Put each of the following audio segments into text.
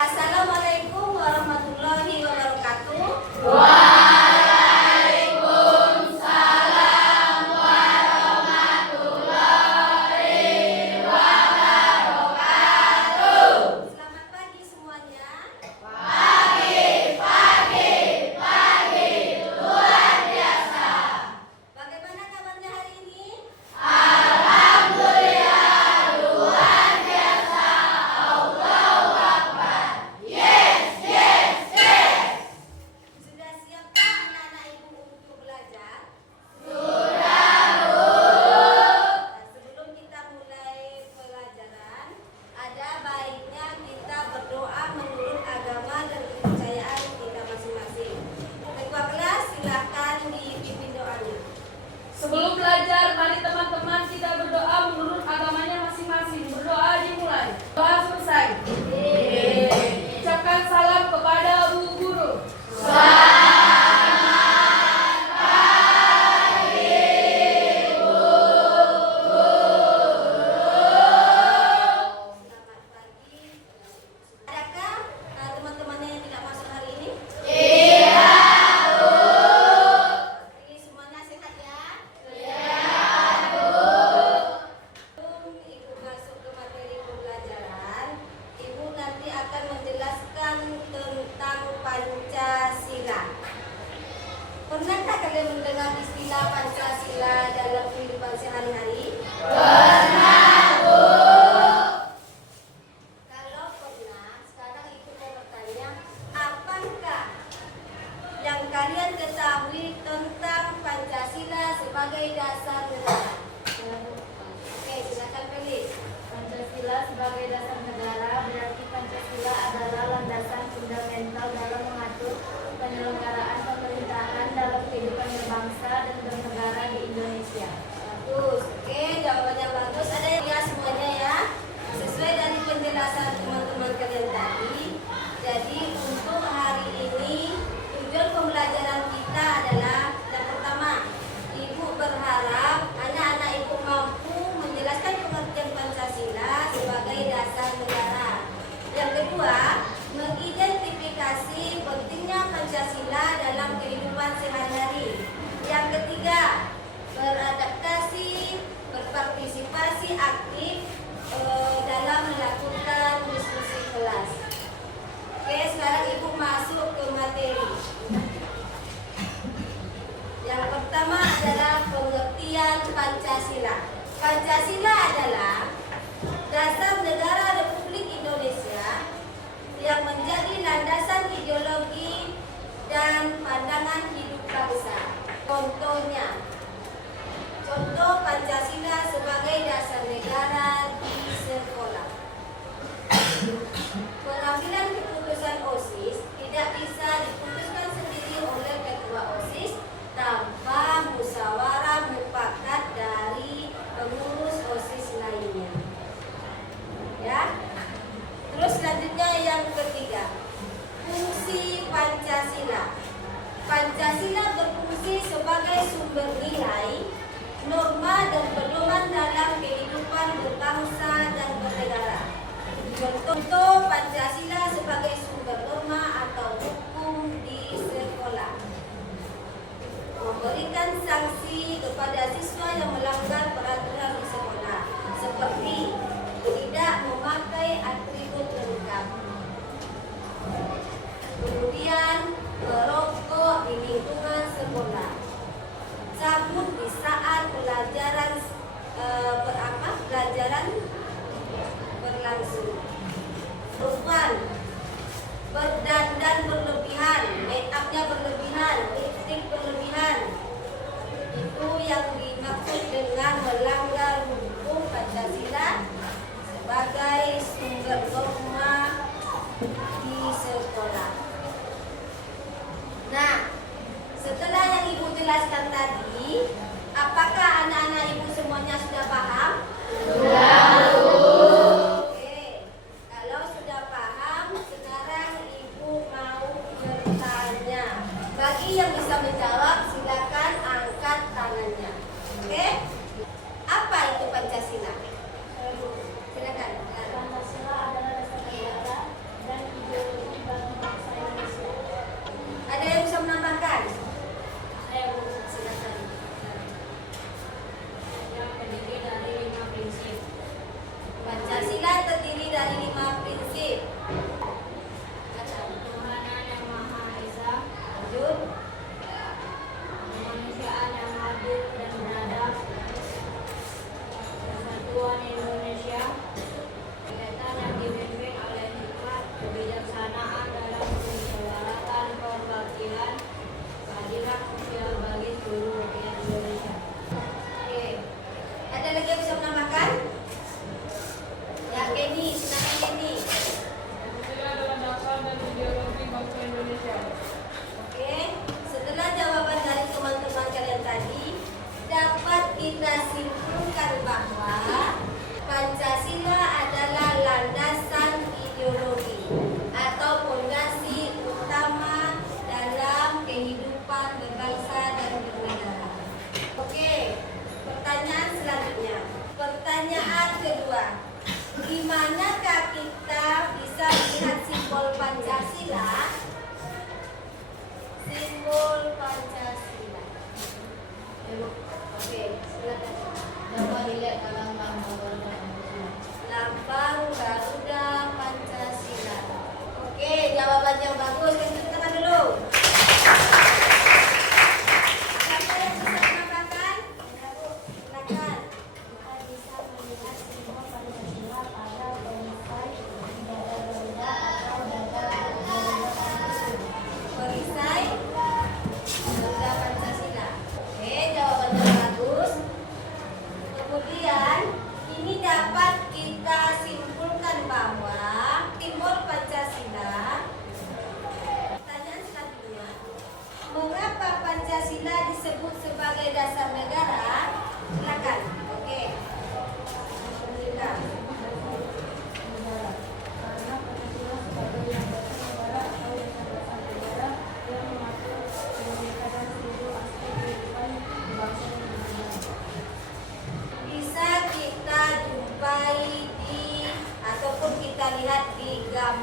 Assalamualaikum warahmatullahi wabarakatuh. Waalaikumsalam warahmatullahi wabarakatuh. Selamat pagi semuanya. Pagi, luar biasa. Bagaimana kabarnya hari ini? Alhamdulillah, luar biasa. Allahu Akbar. Yes. Sudah siapkah anak-anak ibu untuk belajar? Sudah, Bu. Nah, sebelum kita mulai pelajaran, ada baiknya kita berdoa menurut agama dan kepercayaan kita masing-masing. Ketua kelas silakan dipimpin doanya. Sebelum belajar, mari teman-teman kita berdoa menurut agamanya masing-masing. Berdoa dimulai. Doa selesai. Ucapkan salam kepada Bu Guru. Selamat pagi. Adakah teman-teman yang tidak masuk hari ini? Iya, Bu. Oke, semuanya sehat ya? Iya, Bu. Sebelum Ibu masuk ke materi pembelajaran, Ibu nanti akan menjelaskan tentang Pancasila. Pernahkah kalian mendengar istilah Pancasila dalam kehidupan sehari-hari? Pernah, Bu. Kalau pernah, sekarang Ibu mau bertanya, apakah yang kalian ketahui tentang Pancasila sebagai dasar negara? Oke, silakan Felis. Pancasila sebagai dasar negara berarti Pancasila adalah landasan fundamental dalam mengatur penyelenggaraan pemerintahan dalam kehidupan berbangsa dan bernegara di Indonesia. Bagus, oke, jawabannya bagus. Ada yang ya semuanya ya. Sesuai dari penjelasan teman-teman kalian tadi. Jadi untuk hari ini tujuan pembelajaran kita adalah yang pertama, Ibu berharap anak-anak Ibu mampu menjelaskan pengertian Pancasila sebagai dasar negara. Yang kedua, mengidentifikasi pentingnya Pancasila dalam kehidupan sehari-hari. Yang ketiga, beradaptasi, berpartisipasi aktif dalam melakukan diskusi kelas. Oke, sekarang Ibu masuk ke materi. Yang pertama adalah pengertian Pancasila. Pancasila adalah dasar negara Republik Indonesia yang menjadi landasan ideologi dan pandangan hidup bangsa. Contoh Pancasila sebagai dasar negara di sekolah. Pengambilan keputusan OSIS tidak bisa diputuskan sendiri oleh ketua OSIS tanpa musyawarah mufakat dari pengurus OSIS lainnya. Ya. Terus selanjutnya yang ketiga, fungsi Pancasila. Pancasila berfungsi sebagai sumber nilai, norma dan pedoman dalam kehidupan berbangsa dan bernegara. Contoh Pancasila sebagai sumber norma atau hukum di sekolah. Memberikan sanksi kepada siswa yang melanggar peraturan di sekolah, seperti tidak memakai atribut lengkap. Kemudian merokok di lingkungan sekolah. Cabut di saat pelajaran pelajaran berlangsung. Perempuan berdandan berlebihan, make upnya berlebihan, lipstik berlebihan. Itu yang dimaksud dengan melanggar hukum Pancasila sebagai sumber norma di sekolah. Nah, setelah yang Ibu jelaskan tadi, apakah anak-anak Ibu semuanya sudah paham? Sudah, Bu. Oke, kalau sudah paham, sekarang Ibu mau bertanya. Bagi yang bisa menjawab, silakan angkat tangannya. Oke? Apa itu Pancasila? Silakan. Pancasila adalah dasar negara dan ideologi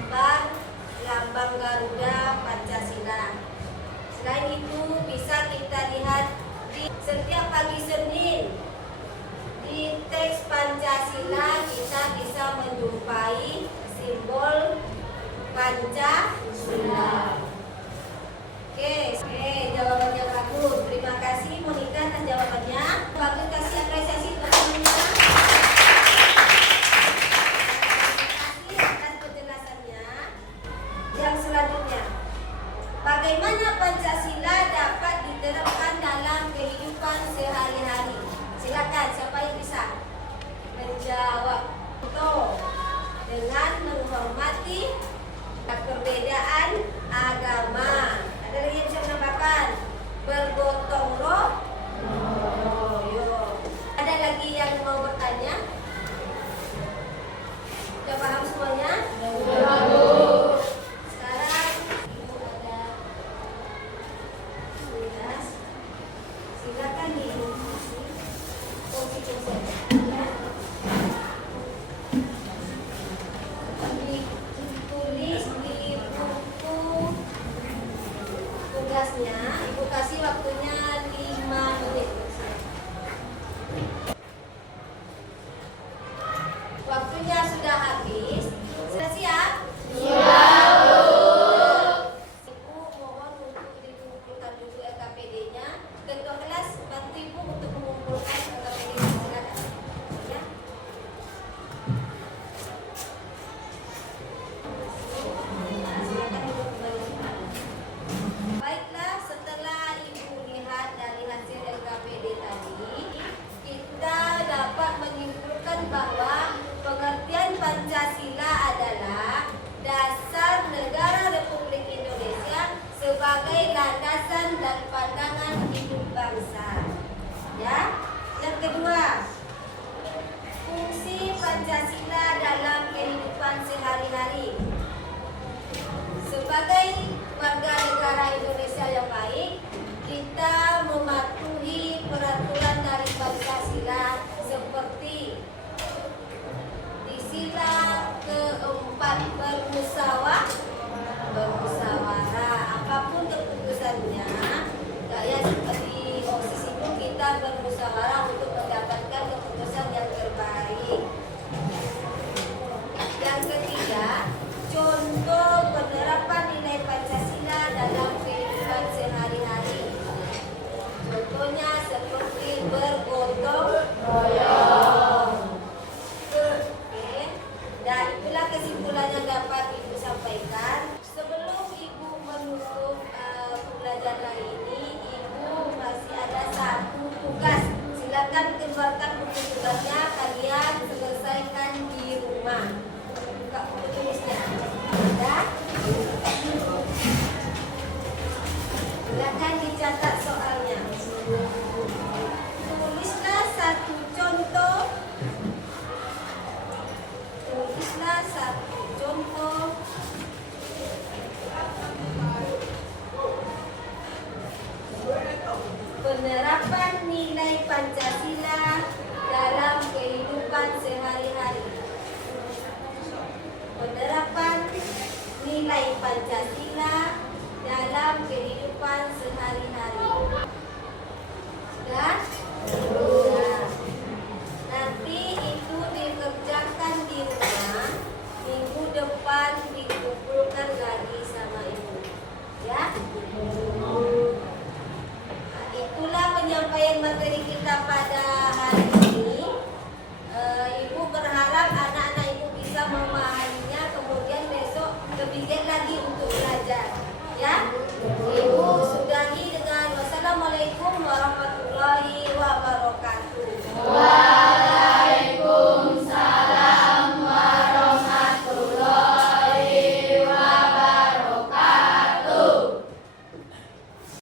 menggambar lambang Garuda Pancasila. Selain itu bisa kita lihat di setiap pagi Senin di teks Pancasila kita bisa menjumpai simbol Pancasila. Oke, jawabannya bagus. Terima kasih Monica atas jawabannya. Bagus, kasih apresiasi teman-temannya. Terima kasih atas penjelasannya. Yang selanjutnya, bagaimana Pancasila dapat diterapkan dalam kehidupan sehari-hari? Silakan, siapa yang bisa menjawab? Dengan